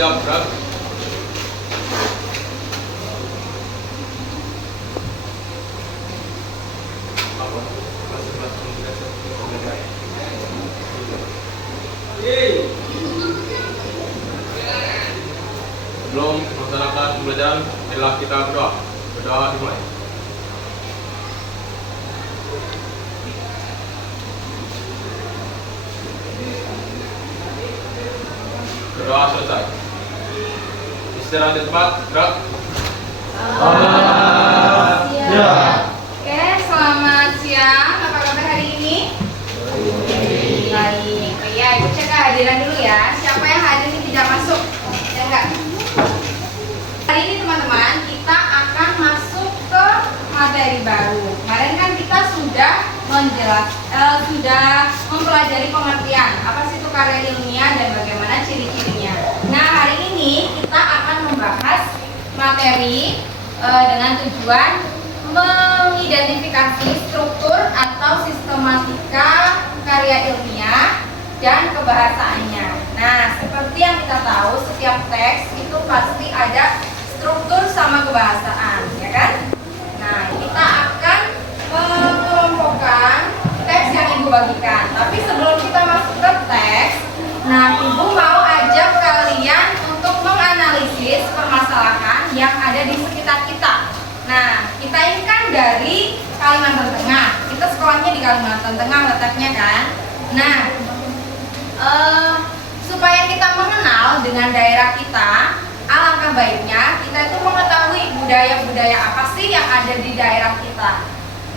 siap, gerak. Sebelum melaksanakan pembelajaran, marilah kita berdoa. Berdoa dimulai. Berdoa selesai. Istirahat di tempat, gerak. Oke, selamat siang. Apa kabar hari ini? Baik. Oh iya, Ibu cek kehadiran dulu ya. Siapa yang hadir ini tidak masuk? Ya enggak? Hari ini teman-teman, kita akan masuk ke materi baru. Kemarin kan kita sudah sudah mempelajari pengertian apa sih itu karya ilmiah dan bagaimana ciri-cirinya. Nah, hari ini kita akan membahas materi dengan tujuan mengidentifikasi struktur atau sistematika karya ilmiah dan kebahasaannya. Nah, seperti yang kita tahu, setiap teks itu pasti ada struktur sama kebahasaan, ya kan? Nah, kita akan mengelompokkan teks yang Ibu bagikan. Tapi sebelum kita masuk ke teks, nah Ibu mau ajak kalian untuk menganalisis permasalahan yang ada di sekitar kita. Nah, kita ini kan dari Kalimantan Tengah. Kita sekolahnya di Kalimantan Tengah letaknya kan. Nah, supaya kita mengenal dengan daerah kita, alangkah baiknya kita itu mengetahui budaya-budaya apa sih yang ada di daerah kita.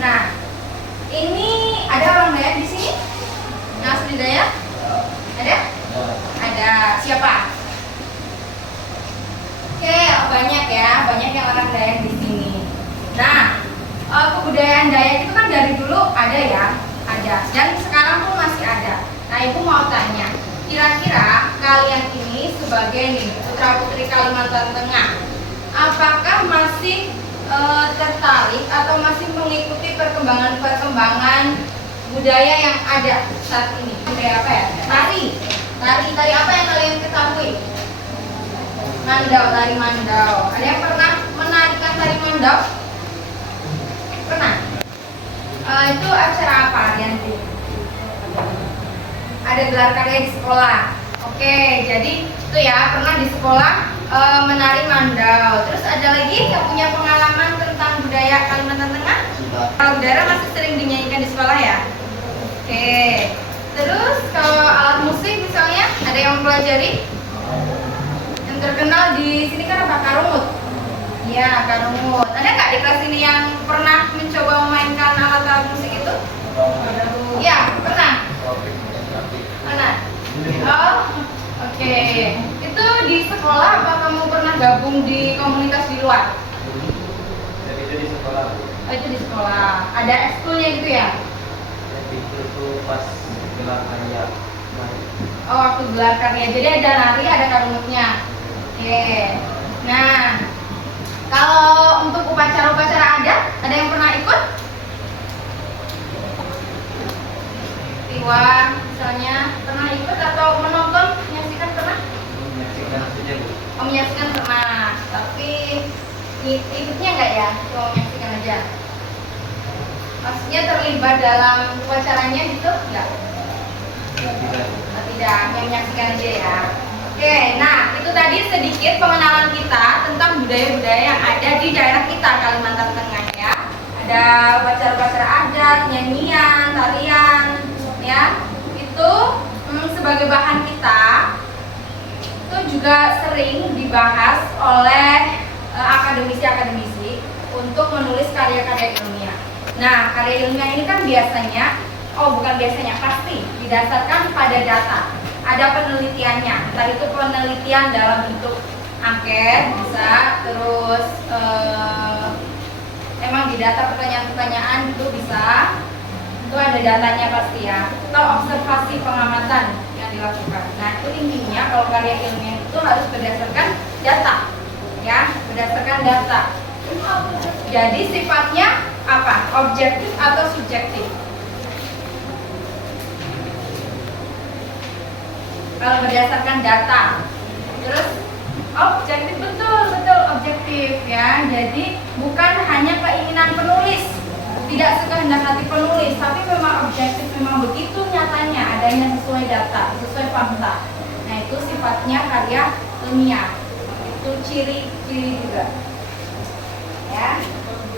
Nah, ini ada orang Dayak di sini? Yang asli Dayak? Ada? Ada. Siapa? Oke, banyak ya, banyak yang orang Dayak di sini. Nah, kebudayaan Dayak itu kan dari dulu ada ya, ada, dan sekarang pun masih ada. Nah, Ibu mau tanya, kira-kira kalian ini sebagai putra-putri Kalimantan Tengah, apakah masih tertarik atau masih mengikuti perkembangan budaya yang ada saat ini? Budaya apa ya? Tari apa yang kalian ketahui? Tari mandau. Ada yang pernah menarikan tari mandau? Pernah? Itu acara apa, Rianti? Ada gelar karya di sekolah. Oke, jadi itu ya, pernah di sekolah menari mandau. Terus ada lagi yang punya pengalaman tentang budaya Kalimantan Tengah? Kalau budaya masih sering dinyanyikan di sekolah ya? Oke. Terus kalau alat musik misalnya, ada yang mempelajari? Yang terkenal di sini kan apa? Karungut. Iya, karungut. Ada nggak di kelas ini yang pernah mencoba memainkan alat-alat musik itu? Iya, pernah. Pernah. Oh, oke. Itu di sekolah apa kamu pernah gabung di komunitas di luar? Jadi itu di sekolah. Oh, itu di sekolah. Ada ekskulnya gitu ya? Itu pas gelar karya. Oh, waktu gelar karya. Jadi ada nari, ada karungutnya. Oke. Nah, kalau untuk upacara-upacara ada yang pernah ikut? Tiwa, misalnya pernah ikut atau menonton, menyaksikan pernah? Menyaksikan saja, Bu. Oh, menyaksikan pernah, tapi ikutnya enggak ya? Cuma menyaksikan aja. Maksudnya terlibat dalam upacaranya gitu? Enggak? Tidak. Oh, tidak, hanya menyaksikan aja ya. Oke, nah itu tadi sedikit pengenalan kita tentang budaya-budaya yang ada di daerah kita, Kalimantan Tengah ya. Ada upacara-upacara adat, nyanyian, tarian, ya. Itu sebagai bahan kita itu juga sering dibahas oleh akademisi-akademisi untuk menulis karya-karya ilmiah. Nah, karya ilmiah ini kan biasanya, pasti didasarkan pada data. Ada penelitiannya, entah itu penelitian dalam bentuk angket bisa, terus emang di data pertanyaan-pertanyaan itu bisa, itu ada datanya pasti ya, atau observasi pengamatan yang dilakukan. Nah, itu intinya kalau karya ilmiah itu harus berdasarkan data, ya, berdasarkan data. Jadi sifatnya apa? Objektif atau subjektif? Kalau berdasarkan data. Terus Objektif, betul objektif ya. Jadi bukan hanya keinginan penulis, tidak sekehendak hati penulis, tapi memang objektif, memang begitu nyatanya, adanya sesuai data, sesuai fakta. Nah itu sifatnya karya ilmiah. Itu ciri-ciri juga. Ya,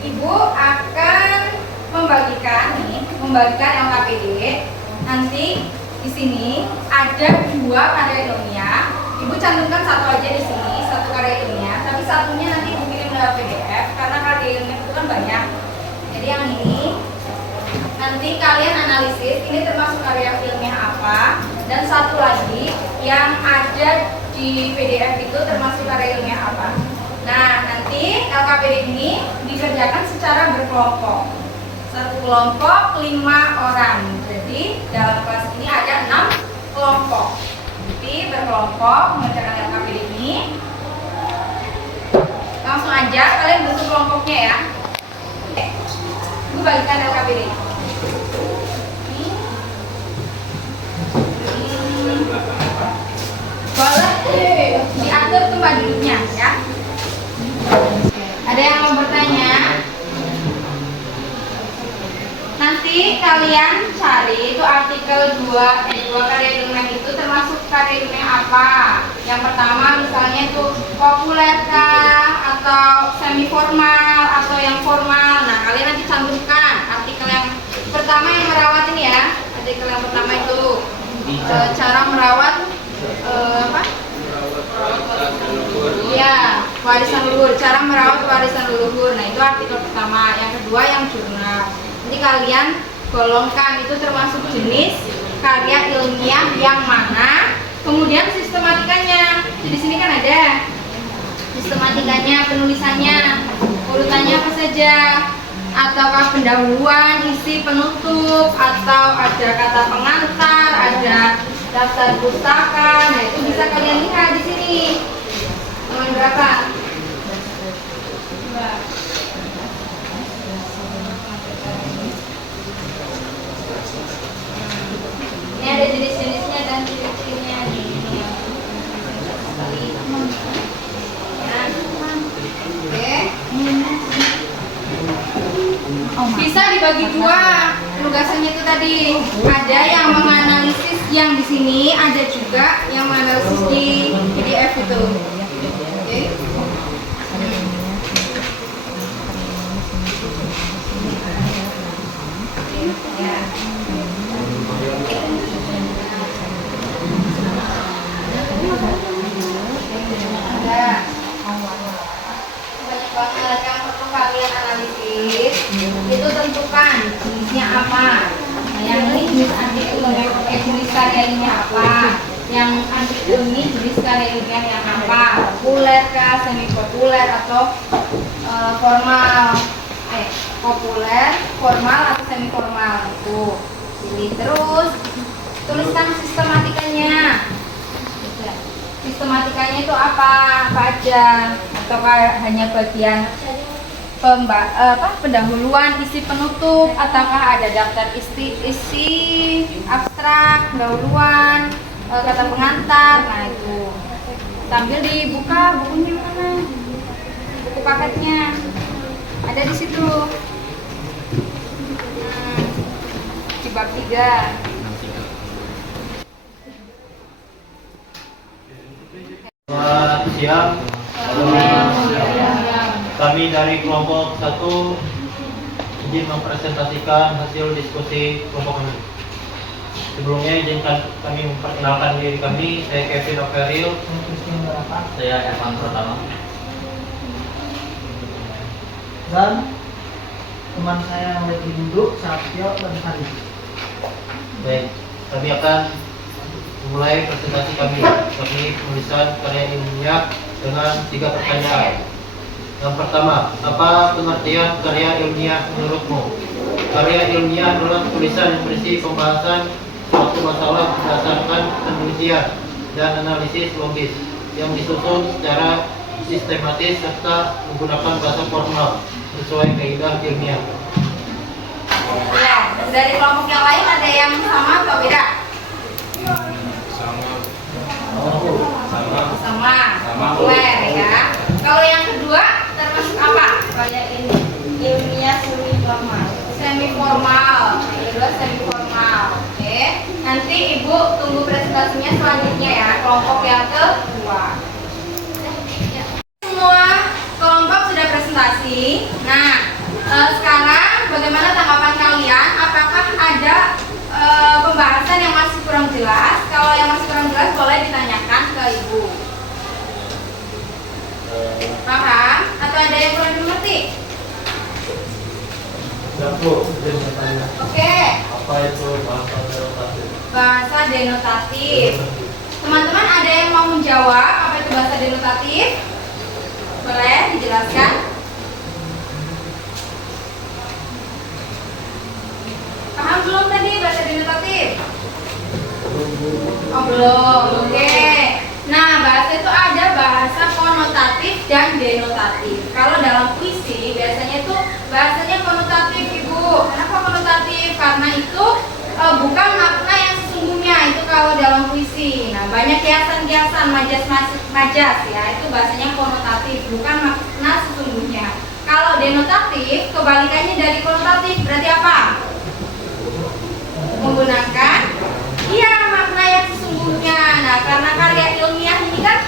Ibu akan membagikan LKPD. Nanti di sini ada 2 karya ilmiah. Ibu cantumkan satu aja di sini, satu karya ilmiah. Tapi satunya nanti Ibu kirim lewat PDF karena karya ilmiah itu kan banyak. Jadi yang ini nanti kalian analisis ini termasuk karya ilmiah apa, dan satu lagi yang ada di PDF itu termasuk karya ilmiah apa. Nah nanti LKPD ini dikerjakan secara berkelompok. Satu kelompok 5 orang. Jadi dalam kelas ini ada 6 kelompok. Jadi berkelompok mengerjakan LKPD ini. Langsung aja kalian bentuk kelompoknya ya. Gue bagikan LKPD. Boleh diatur tempat duduknya ya. Ada yang mau bertanya? Nanti kalian cari itu artikel 2 karya ilmiah itu termasuk karya ilmiah apa. Yang pertama misalnya itu populer kah, atau semi formal, atau yang formal. Nah kalian nanti cantumkan artikel yang pertama yang merawat ini ya. Artikel yang pertama itu cara merawat ya, warisan leluhur, cara merawat warisan leluhur. Nah itu artikel pertama. Yang kedua yang jurnal. Nanti kalian golongkan itu termasuk jenis karya ilmiah yang mana, kemudian sistematikanya. Di sini kan ada sistematikanya, penulisannya, urutannya apa saja, ataukah pendahuluan, isi, penutup, atau ada kata pengantar, ada daftar pustaka. Nah itu bisa kalian lihat di sini. Nomor berapa? Ini ada jenis-jenisnya dan ciri-cirinya nih. Oke. Bisa dibagi 2 penugasannya itu tadi. Ada yang menganalisis yang di sini, ada juga yang menganalisis di PDF itu. Oke. Ya. Banyak banget yang perlu kalian analisis. Itu tentukan jenisnya apa. Nah, yang ini jenis artikel jenis karya ilmiah apa. Yang artikel ini jenis karya ilmiah yang apa. Populer kah, semi populer, atau formal. Populer, formal, atau semi formal itu. Pilih terus. Tuliskan sistematikanya. Sistematikanya itu apa aja, atau hanya bagian pendahuluan, isi, penutup, ataukah ada daftar isi abstrak, pendahuluan, kata pengantar. Nah itu sambil dibuka bukunya mana, buku paketnya ada di situ. Di bab 3. Selamat siang. Kami dari kelompok 1 izin mempresentasikan hasil diskusi kelompok kami. Sebelumnya izinkan kami memperkenalkan diri kami. Saya Kevin Oferil. Saya Evan Pratama. Dan teman saya yang lagi duduk, Sapio dan Hari. Baik, kami akan mulai presentasi kami. Kami penulisan karya ilmiah dengan 3 pertanyaan. Yang pertama, apa pengertian karya ilmiah menurutmu? Karya ilmiah adalah tulisan yang berisi pembahasan suatu masalah berdasarkan penelitian dan analisis logis yang disusun secara sistematis serta menggunakan bahasa formal sesuai kaidah ilmiah. Ya, dari kelompok yang lain ada yang sama atau beda? Sama. Sama. Populer. selanjutnya ya, kelompok yang kedua. Semua kelompok sudah presentasi. Nah, sekarang bagaimana tanggapan kalian? Apakah ada pembahasan yang masih kurang jelas? Kalau yang masih kurang jelas boleh ditanyakan ke ibu. Paham? Atau ada yang kurang dimengerti? Oke. Apa itu bahasa denotatif? Bahasa denotatif. Teman-teman ada yang mau menjawab apa itu bahasa denotatif? Boleh dijelaskan? Paham belum tadi bahasa denotatif? Oh belum, oke. Nah, bahasa itu ada bahasa konotatif dan denotatif. Kalau dalam puisi biasanya itu bahasanya konotatif, Ibu. Kenapa konotatif? Karena itu bukan makna yang sesungguhnya itu kalau dalam puisi. Nah, banyak kiasan-kiasan majas ya, itu bahasanya konotatif, bukan makna sesungguhnya. Kalau denotatif, kebalikannya dari konotatif berarti apa? Menggunakan makna yang sesungguhnya. Nah, karena karya ilmiah ini kan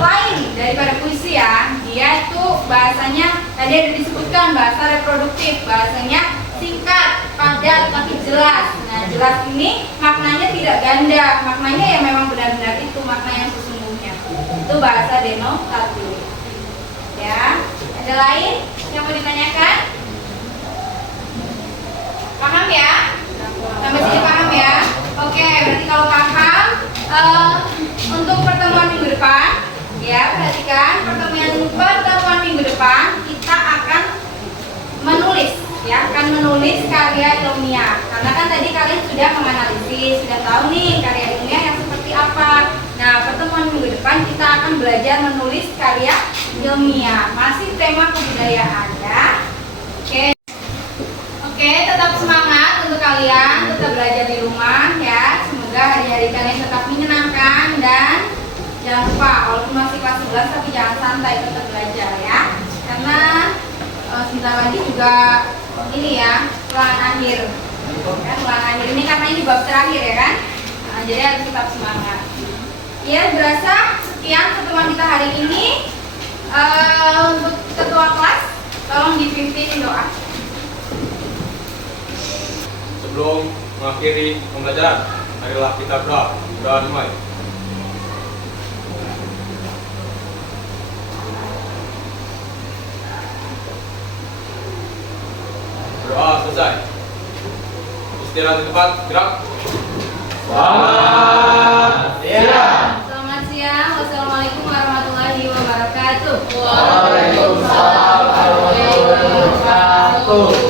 lain daripada puisi ya. Dia itu bahasanya tadi ada disebutkan bahasa reproduktif, bahasanya singkat, padat, tapi jelas. Nah, jelas ini maknanya tidak ganda, maknanya yang memang benar-benar itu makna yang sesungguhnya. Itu bahasa denotatif. Ya, ada lain yang mau ditanyakan? Paham ya? Sampai sini paham ya? Oke, berarti kalau paham, untuk pertemuan minggu depan, ya perhatikan pertemuan minggu depan kita akan menulis, ya akan menulis karya ilmiah. Karena kan tadi kalian sudah menganalisis, sudah tahu nih karya ilmiah yang seperti apa. Nah, pertemuan minggu depan kita akan belajar menulis karya ilmiah. Masih tema kebudayaan ya. Oke, tetap semangat untuk kalian, tetap belajar di rumah ya. Semoga hari-hari kalian tetap menyenangkan dan jangan lupa walaupun masih kelas 11 tapi jangan santai, tetap belajar ya. Karena sebentar lagi juga ini ya, ulangan akhir. Kan ulangan akhir ini karena ini bab terakhir ya kan. Nah, jadi harus tetap semangat. Ya, berasa sekian pertemuan kita hari ini. Untuk ketua kelas tolong dipimpin doa. Sebelum mengakhiri pembelajaran, marilah kita berdoa. Doa dimulai. Doa selesai. Istirahat di tempat, gerak. Selamat siang. Selamat siang. Wassalamualaikum warahmatullahi wabarakatuh. Waalaikumsalam warahmatullahi wabarakatuh.